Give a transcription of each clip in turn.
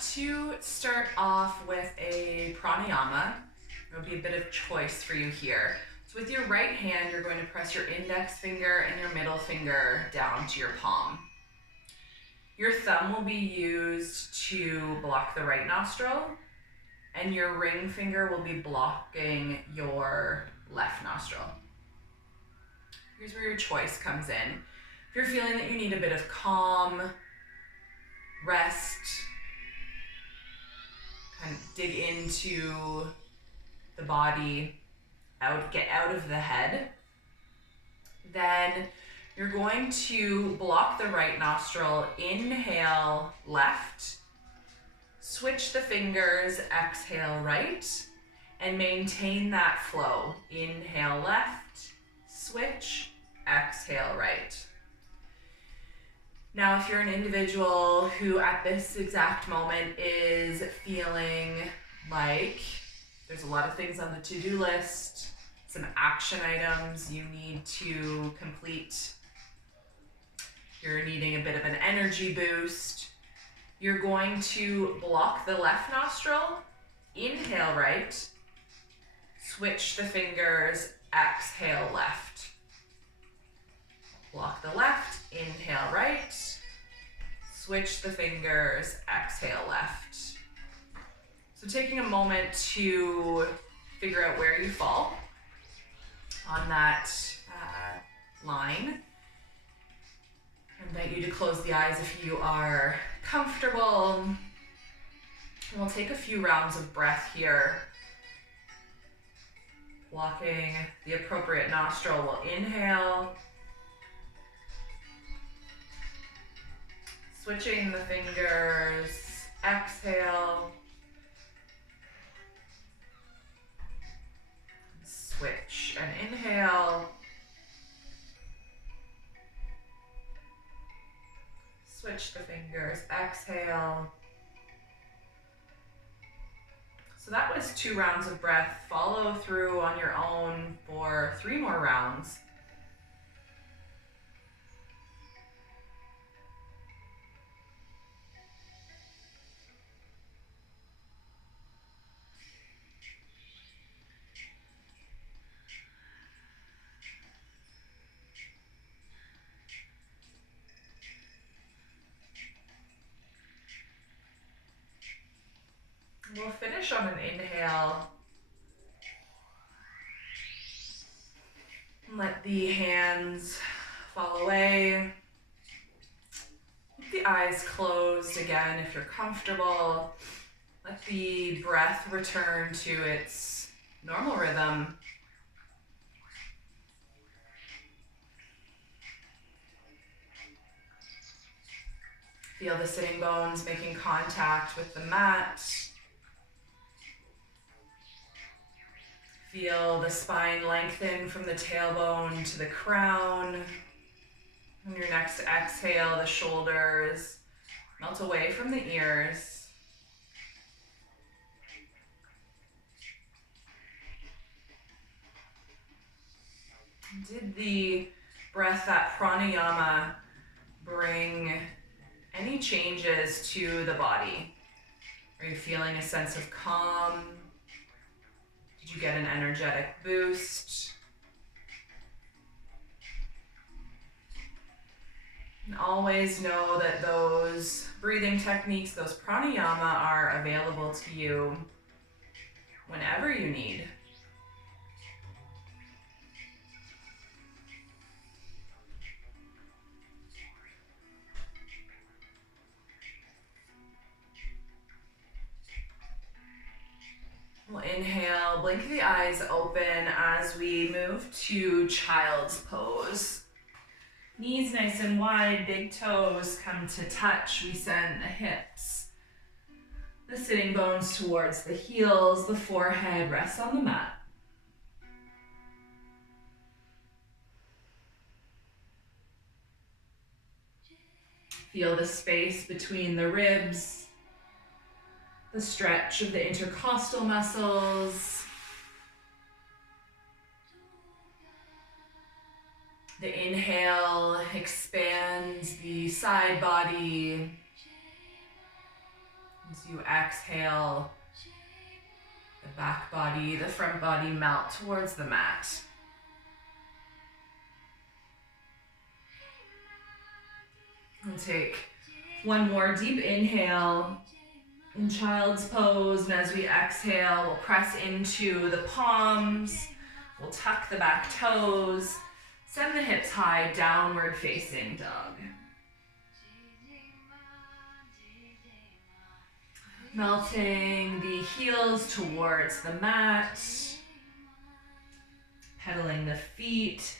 to start off with a pranayama. There'll be a bit of choice for you here. So with your right hand, you're going to press your index finger and your middle finger down to your palm. Your thumb will be used to block the right nostril, and your ring finger will be blocking your left nostril. Here's where your choice comes in. If you're feeling that you need a bit of calm, rest, kind of dig into the body, get out of the head, then you're going to block the right nostril, inhale left, switch the fingers, exhale right, and maintain that flow. Inhale left, switch, exhale right. Now, if you're an individual who at this exact moment is feeling like there's a lot of things on the to-do list, some action items you need to complete, you're needing a bit of an energy boost, you're going to block the left nostril, inhale right, switch the fingers, exhale left. Block the left, inhale right, switch the fingers, exhale left. So taking a moment to figure out where you fall on that line. I invite you to close the eyes if you are comfortable. And we'll take a few rounds of breath here. Blocking the appropriate nostril, we'll inhale. Switching the fingers, exhale. Switch and inhale. Switch the fingers, exhale. So that was 2 rounds of breath. Follow through on your own for 3 more rounds. We'll finish on an inhale. Let the hands fall away. Keep the eyes closed again if you're comfortable. Let the breath return to its normal rhythm. Feel the sitting bones making contact with the mat. Feel the spine lengthen from the tailbone to the crown. On your next exhale, the shoulders melt away from the ears. Did the breath, that pranayama, bring any changes to the body? Are you feeling a sense of calm? Did you get an energetic boost? And always know that those breathing techniques, those pranayama, are available to you whenever you need. We'll inhale, blink the eyes open as we move to child's pose. Knees nice and wide, big toes come to touch. We send the hips, the sitting bones towards the heels, the forehead rests on the mat. Feel the space between the ribs, the stretch of the intercostal muscles, the inhale expands the side body, As you exhale, the back body, the front body melt towards the mat. And take one more deep inhale in child's pose, and as we exhale, we'll press into the palms, we'll tuck the back toes, send the hips high, downward facing dog. Melting the heels towards the mat, pedaling the feet,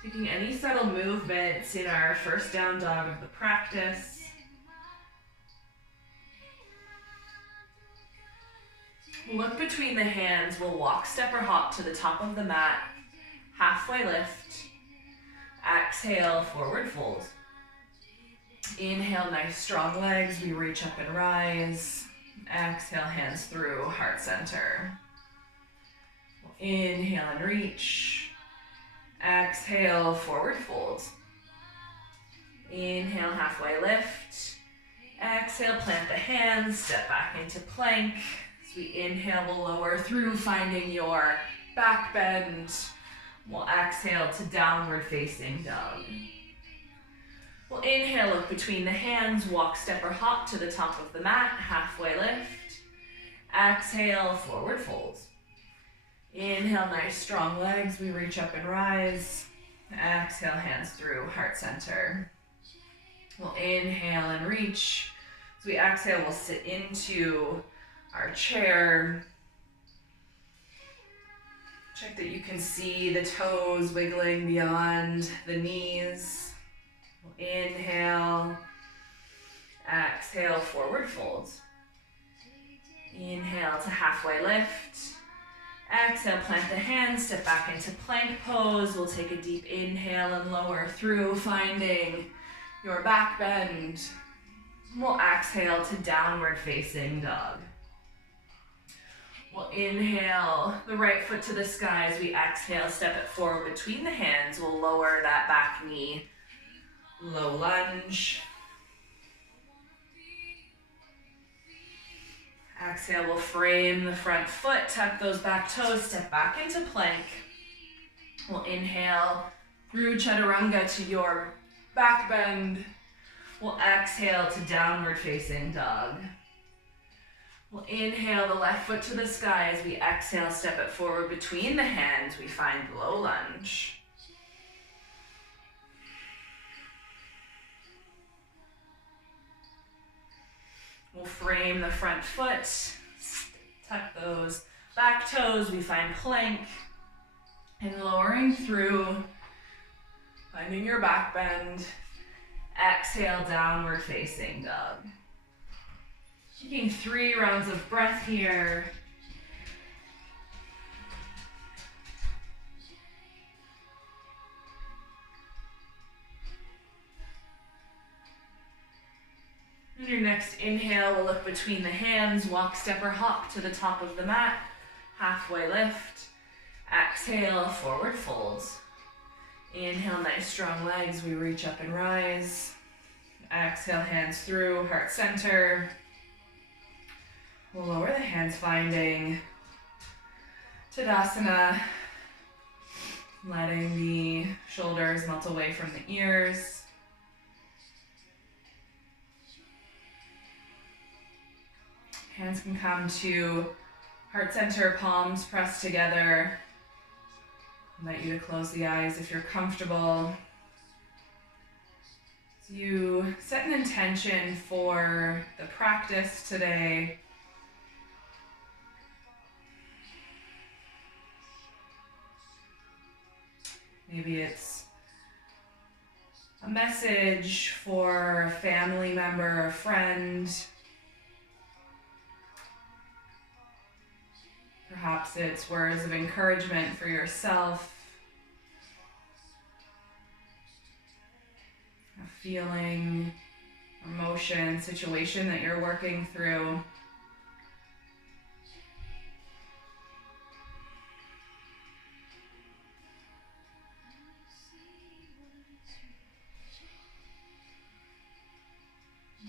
taking any subtle movements in our first down dog of the practice. Look between the hands, we'll walk, step, or hop to the top of the mat, halfway lift, exhale, forward fold. Inhale, nice strong legs, we reach up and rise. Exhale, hands through, heart center. Inhale and reach. Exhale, forward fold. Inhale, halfway lift. Exhale, plant the hands, step back into plank. As we inhale, we'll lower through, finding your back bend. We'll exhale to downward facing dog. We'll inhale, look between the hands, walk, step, or hop to the top of the mat, halfway lift. Exhale, forward fold. Inhale, nice strong legs, we reach up and rise. Exhale, hands through, heart center. We'll inhale and reach. As we exhale, we'll sit into our chair. Check that you can see the toes wiggling beyond the knees. We'll inhale, exhale, forward fold. Inhale to halfway lift. Exhale, plant the hands, step back into plank pose. We'll take a deep inhale and lower through, finding your back bend. We'll exhale to downward facing dog. We'll inhale the right foot to the sky. As we exhale, step it forward between the hands. We'll lower that back knee. Low lunge. Exhale, we'll frame the front foot, tuck those back toes, step back into plank. We'll inhale through chaturanga to your back bend. We'll exhale to downward facing dog. We'll inhale the left foot to the sky. As we exhale, step it forward between the hands. We find low lunge. We'll frame the front foot, tuck those back toes. We find plank, and lowering through, finding your back bend. Exhale, downward facing dog. Taking 3 rounds of breath here. On your next inhale, we'll look between the hands, walk, step, or hop to the top of the mat, halfway lift. Exhale, forward fold. Inhale, nice strong legs, we reach up and rise. Exhale, hands through, heart center. We'll lower the hands, finding Tadasana, letting the shoulders melt away from the ears. Hands can come to heart center, palms pressed together. I invite you to close the eyes if you're comfortable. So you set an intention for the practice today. Maybe it's a message for a family member, a friend. Perhaps it's words of encouragement for yourself. A feeling, emotion, situation that you're working through.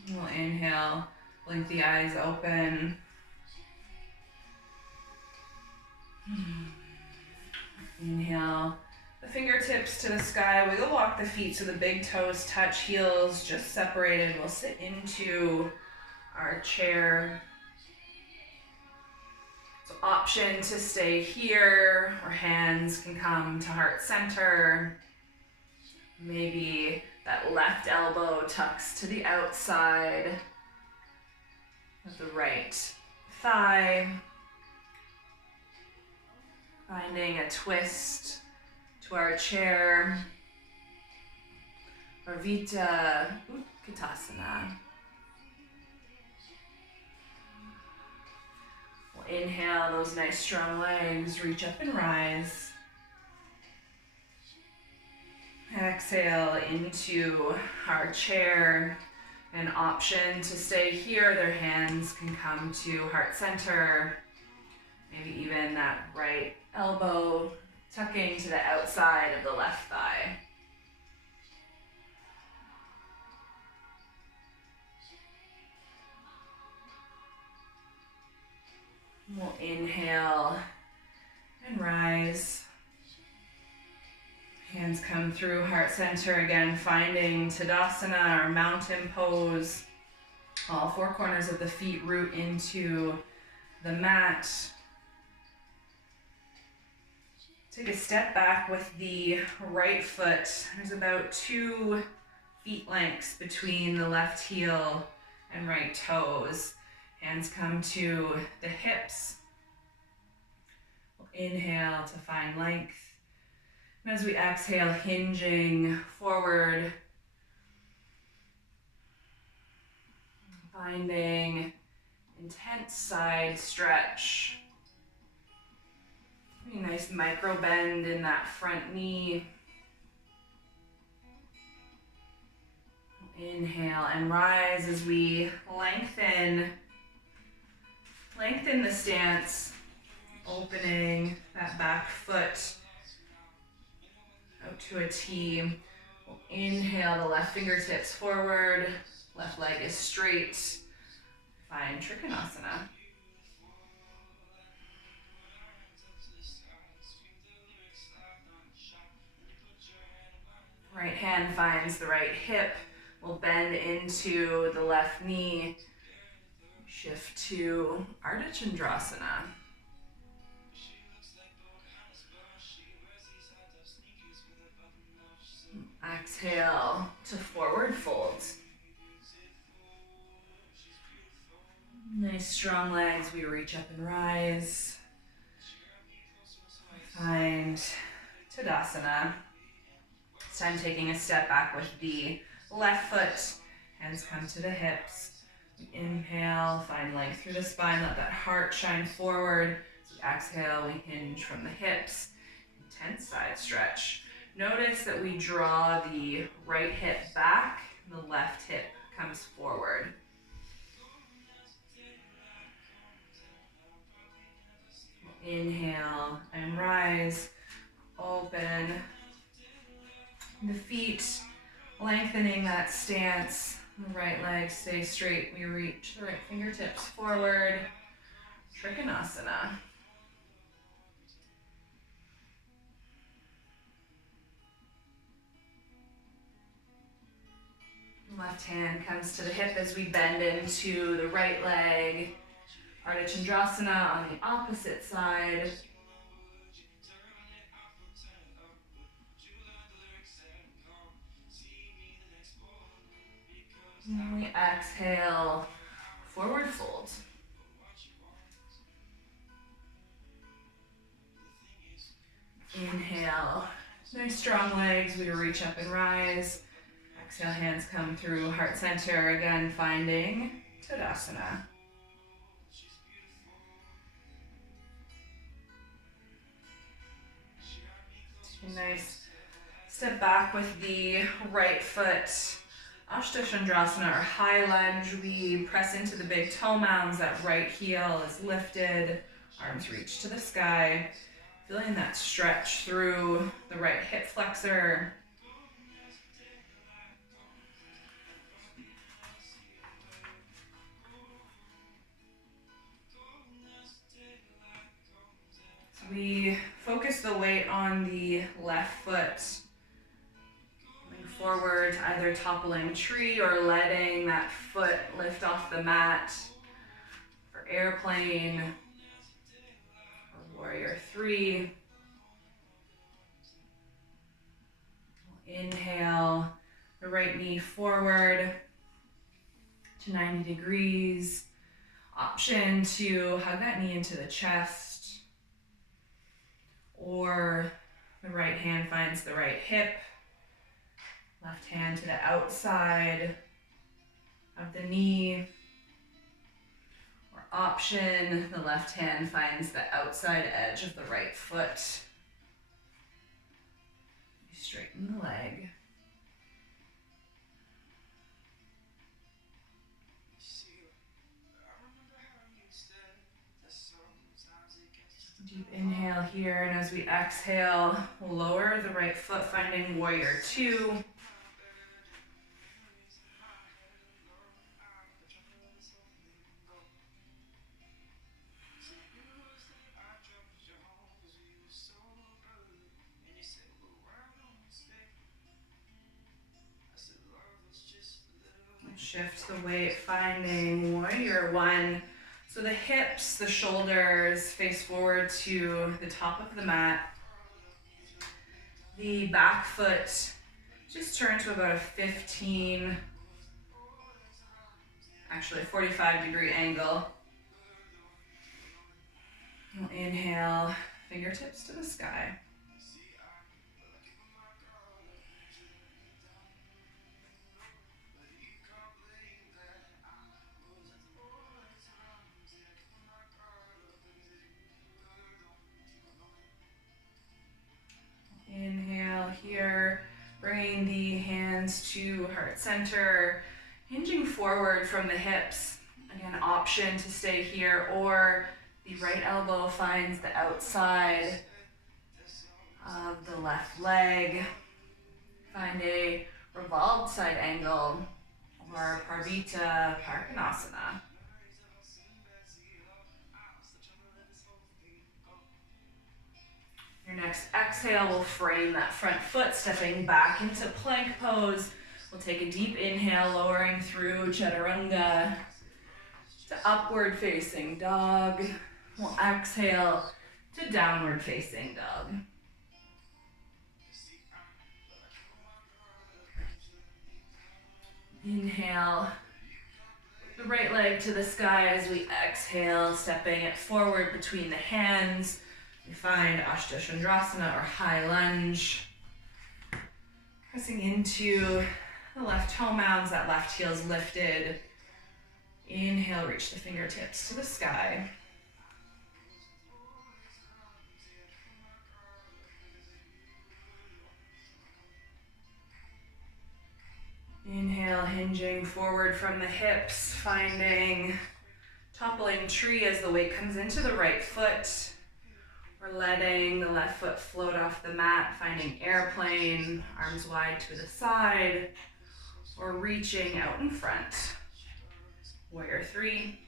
We'll inhale Blink the eyes open. Inhale the fingertips to the sky. Wiggle walk the feet so the big toes touch, heels just separated. We'll sit into our chair. So option to stay here, or hands can come to heart center. Maybe that left elbow tucks to the outside of the right thigh. Finding a twist to our chair. Varvita Utkatasana. We'll inhale those nice strong legs, reach up and rise. Exhale into our chair. An option to stay here, their hands can come to heart center. Maybe even that right elbow tucking to the outside of the left thigh. We'll inhale and rise. Hands come through heart center again, finding Tadasana or mountain pose. All four corners of the feet root into the mat. Take a step back with the right foot. There's about 2 feet lengths between the left heel and right toes. Hands come to the hips. We'll inhale to find length. And as we exhale, hinging forward. Finding intense side stretch. A nice micro bend in that front knee. Inhale and rise as we lengthen the stance, opening that back foot out to a T. We'll inhale the left fingertips forward, left leg is straight. Find Trikonasana. Right hand finds the right hip. We'll bend into the left knee. Shift to Ardha Chandrasana. Exhale to forward fold. Nice strong legs. We reach up and rise. Find Tadasana. This time taking a step back with the left foot. Hands come to the hips. We inhale, find length through the spine. Let that heart shine forward. As we exhale, we hinge from the hips. Intense side stretch. Notice that we draw the right hip back, and the left hip comes forward. Inhale and rise. Open the feet, lengthening that stance. The right leg stays straight. We reach the right fingertips forward. Trikonasana. Left hand comes to the hip as we bend into the right leg. Ardha Chandrasana on the opposite side. And we exhale, forward fold. Inhale, nice strong legs. We reach up and rise. Exhale, hands come through heart center. Again, finding Tadasana. Nice. Step back with the right foot. Ashtha Chandrasana or high lunge. We press into the big toe mounds. That right heel is lifted. Arms reach to the sky. Feeling that stretch through the right hip flexor. toppling tree or letting that foot lift off the mat for airplane or warrior three. Inhale, the right knee forward to 90 degrees. Option to hug that knee into the chest, or the right hand finds the right hip, left hand to the outside of the knee, or option, the left hand finds the outside edge of the right foot. Straighten the leg. Deep inhale here, and as we exhale, lower the right foot, finding warrior two. Shift the weight, finding warrior one. So the hips, the shoulders face forward to the top of the mat. The back foot just turn to about a 45-degree angle. We'll inhale, fingertips to the sky. Inhale here, bringing the hands to heart center, hinging forward from the hips. Again, option to stay here, or the right elbow finds the outside of the left leg. Find a revolved side angle, or Parvita Parkonasana. Your next exhale will frame that front foot, stepping back into plank pose. We'll take a deep inhale, lowering through Chaturanga to upward facing dog. We'll exhale to downward facing dog. Inhale, the right leg to the sky as we exhale, stepping it forward between the hands. We find Ashtha Chandrasana or high lunge. Pressing into the left toe mounds, that left heel's lifted. Inhale, reach the fingertips to the sky. Inhale, hinging forward from the hips, finding toppling tree as the weight comes into the right foot. We're letting the left foot float off the mat, finding airplane, arms wide to the side, or reaching out in front. Warrior three.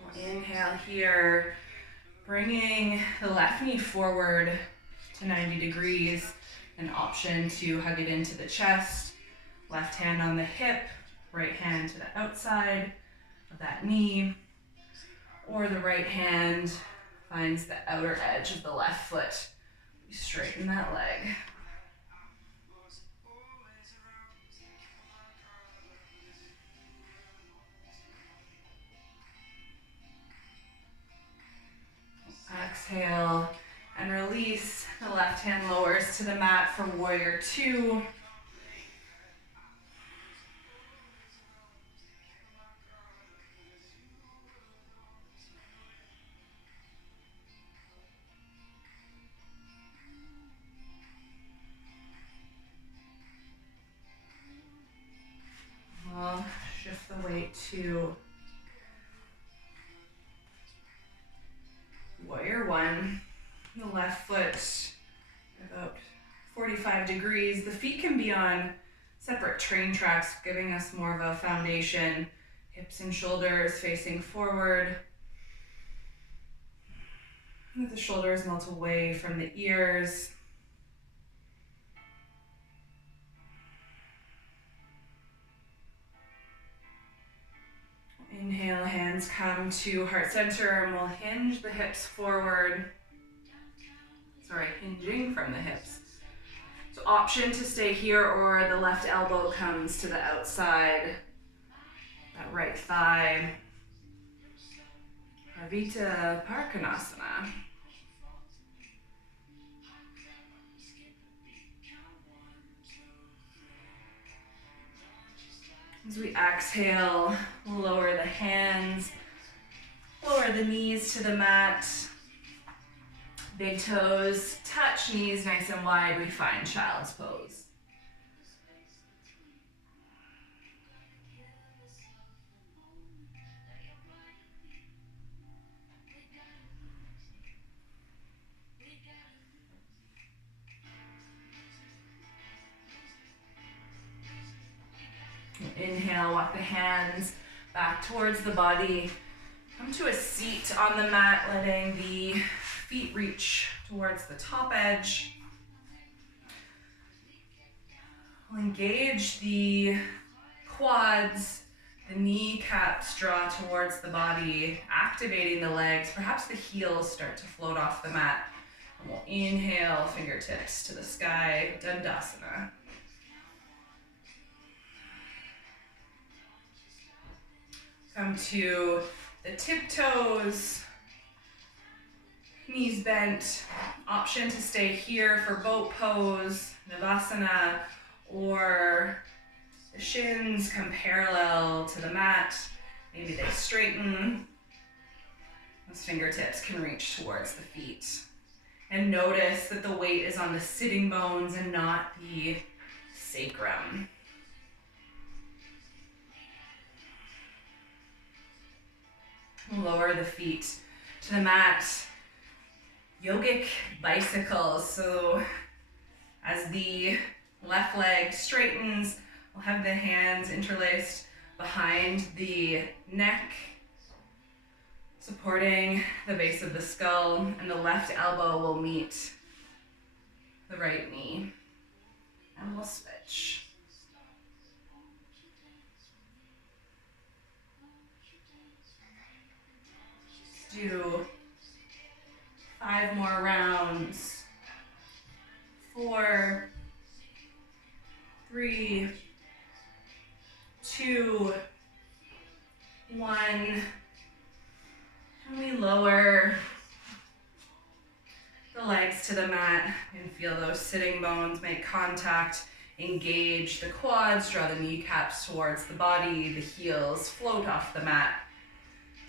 We'll inhale here, bringing the left knee forward to 90 degrees, an option to hug it into the chest, left hand on the hip, right hand to the outside of that knee, or the right hand finds the outer edge of the left foot. We straighten that leg. Exhale and release. The left hand lowers to the mat for warrior two. We'll shift the weight to warrior one. The left foot about 45 degrees. The feet can be on separate train tracks, giving us more of a foundation. Hips and shoulders facing forward. Let the shoulders melt away from the ears. come to heart center and we'll hinge the hips forward. Sorry, hinging from the hips. So option to stay here, or the left elbow comes to the outside, that right thigh. Pavita Parkonasana. As we exhale, we'll lower the hands, lower the knees to the mat. Big toes touch, knees nice and wide. We find child's pose. Inhale, walk the hands back towards the body. Come to a seat on the mat, letting the feet reach towards the top edge. We'll engage the quads, the kneecaps draw towards the body, activating the legs. Perhaps the heels start to float off the mat. And we'll inhale, fingertips to the sky, Dandasana. Come to the tiptoes, knees bent. Option to stay here for boat pose, Navasana, or the shins come parallel to the mat. Maybe they straighten. Those fingertips can reach towards the feet. And notice that the weight is on the sitting bones and not the sacrum. Lower the feet to the mat. Yogic bicycles. So as the left leg straightens, we'll have the hands interlaced behind the neck, supporting the base of the skull, and the left elbow will meet the right knee. And we'll switch. Do 5 more rounds. 4, 3, 2, 1. And we lower the legs to the mat and feel those sitting bones make contact. Engage the quads, draw the kneecaps towards the body, the heels float off the mat.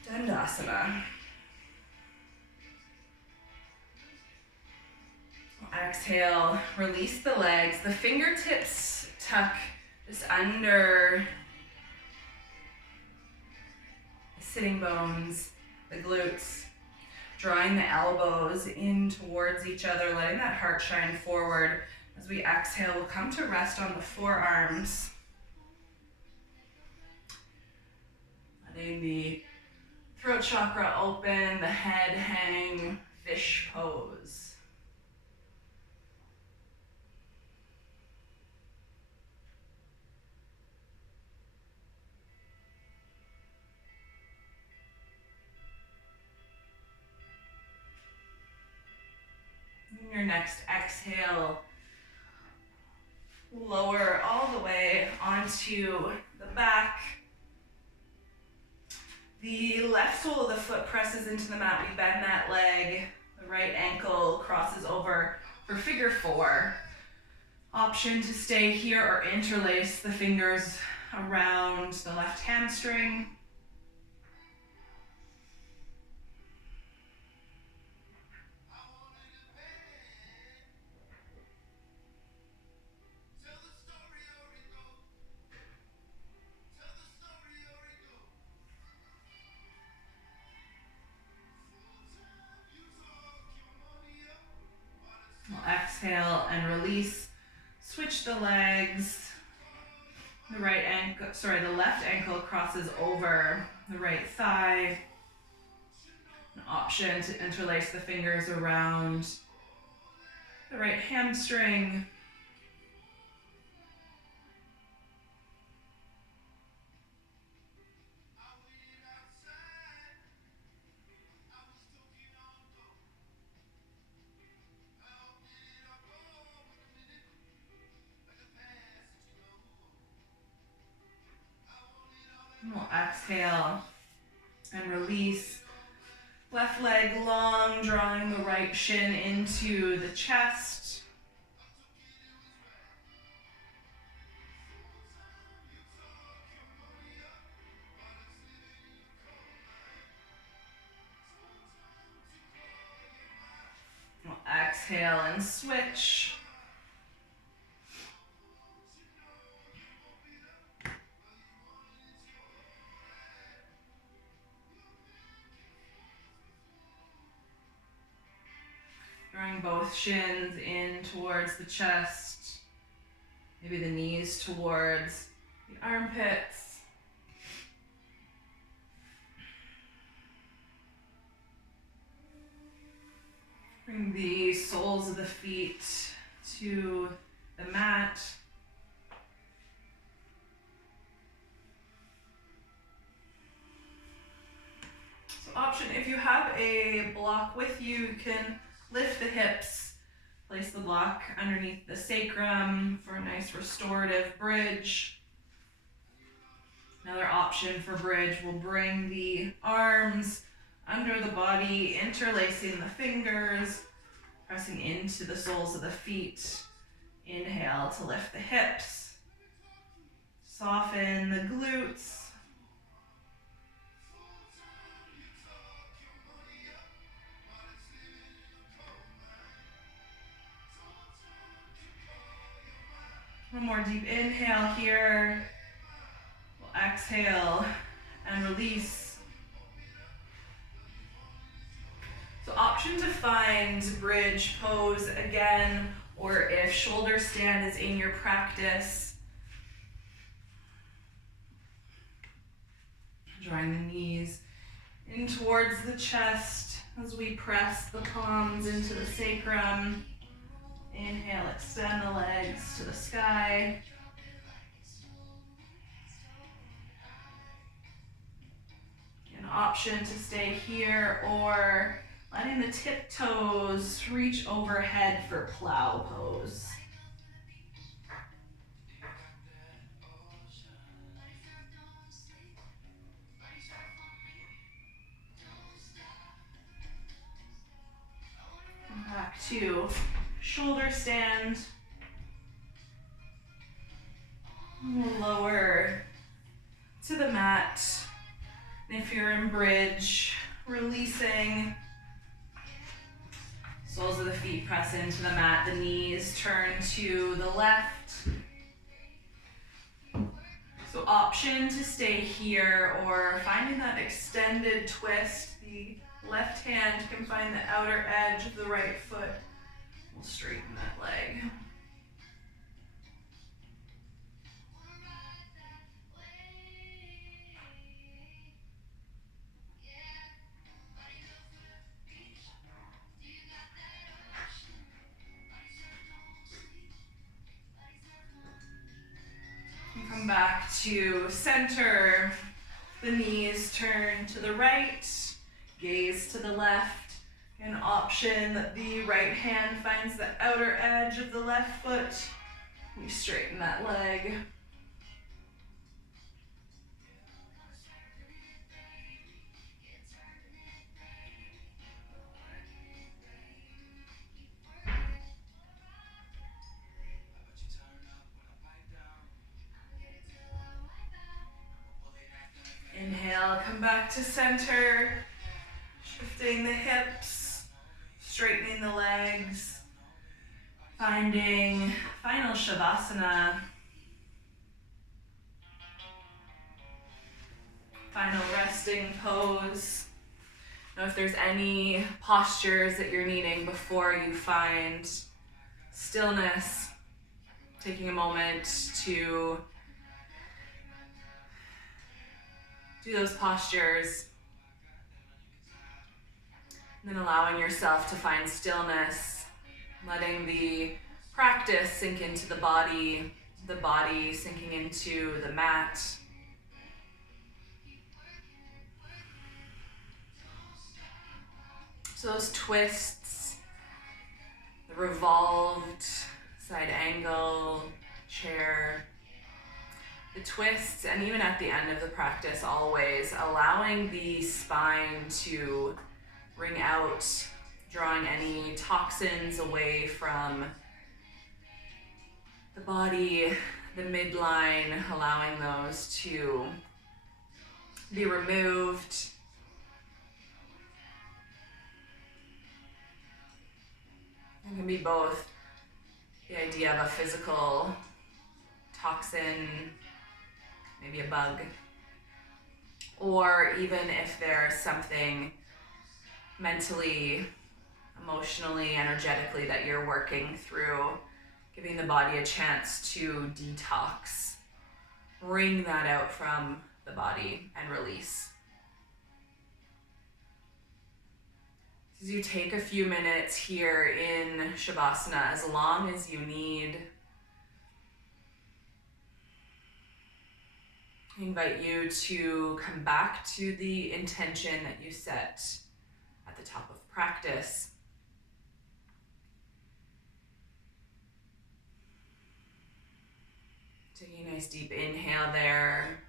Dandasana. Exhale, release the legs. The fingertips tuck just under the sitting bones, the glutes. Drawing the elbows in towards each other, letting that heart shine forward. As we exhale, we'll come to rest on the forearms. Letting the throat chakra open, the head hang, fish pose. Your next exhale, lower all the way onto the back. The left sole of the foot presses into the mat. We bend that leg. The right ankle crosses over for figure 4. Option to stay here or interlace the fingers around the left hamstring. Exhale and release. Switch the legs. The left ankle crosses over the right thigh. An option to interlace the fingers around the right hamstring. And we'll exhale and release. Left leg long, drawing the right shin into the chest. We'll exhale and switch. Drawing both shins in towards the chest, maybe the knees towards the armpits. Bring the soles of the feet to the mat. So option, if you have a block with you, you can lift the hips, place the block underneath the sacrum for a nice restorative bridge. Another option for bridge will bring the arms under the body, interlacing the fingers, pressing into the soles of the feet. Inhale to lift the hips, soften the glutes. One more deep inhale here. We'll exhale and release. So option to find bridge pose again, or if shoulder stand is in your practice, drawing the knees in towards the chest as we press the palms into the sacrum. Inhale, extend the legs to the sky. An option to stay here, or letting the tiptoes reach overhead for plow pose. And back to shoulder stand. We'll lower to the mat. And if you're in bridge, releasing. Soles of the feet press into the mat, the knees turn to the left. So option to stay here, or finding that extended twist. The left hand can find the outer edge of the right foot. We'll straighten that leg. And come back to center. The knees turn to the right, gaze to the left. An option that the right hand finds the outer edge of the left foot. We straighten that leg. Inhale, come back to center, shifting the hips, straightening the legs, finding final Shavasana, final resting pose. Now if there's any postures that you're needing before you find stillness, taking a moment to do those postures, and then allowing yourself to find stillness, letting the practice sink into the body sinking into the mat. So those twists, the revolved side angle, chair, the twists, and even at the end of the practice, always allowing the spine to ring out, drawing any toxins away from the body, the midline, allowing those to be removed. It can be both the idea of a physical toxin, maybe a bug, or even if there's something mentally, emotionally, energetically that you're working through, giving the body a chance to detox, wring that out from the body and release. As you take a few minutes here in Shavasana, as long as you need, I invite you to come back to the intention that you set at the top of practice. Taking a nice deep inhale there.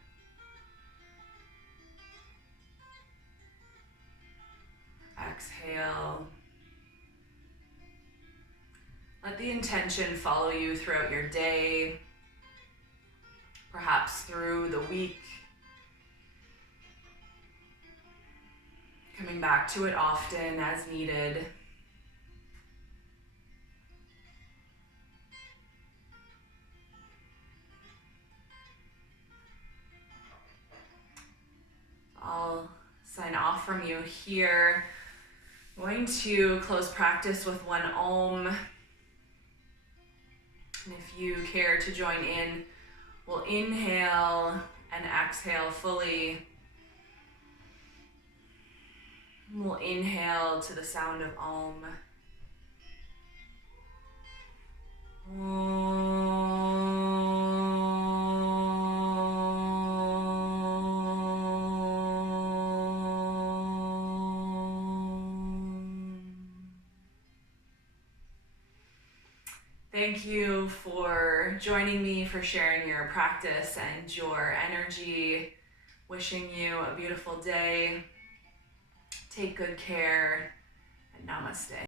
Exhale. Let the intention follow you throughout your day, perhaps through the week. Coming back to it often as needed. I'll sign off from you here. I'm going to close practice with one Om. And if you care to join in, we'll inhale and exhale fully. We'll inhale to the sound of Om. Thank you for joining me, for sharing your practice and your energy. Wishing you a beautiful day. Take good care, and namaste.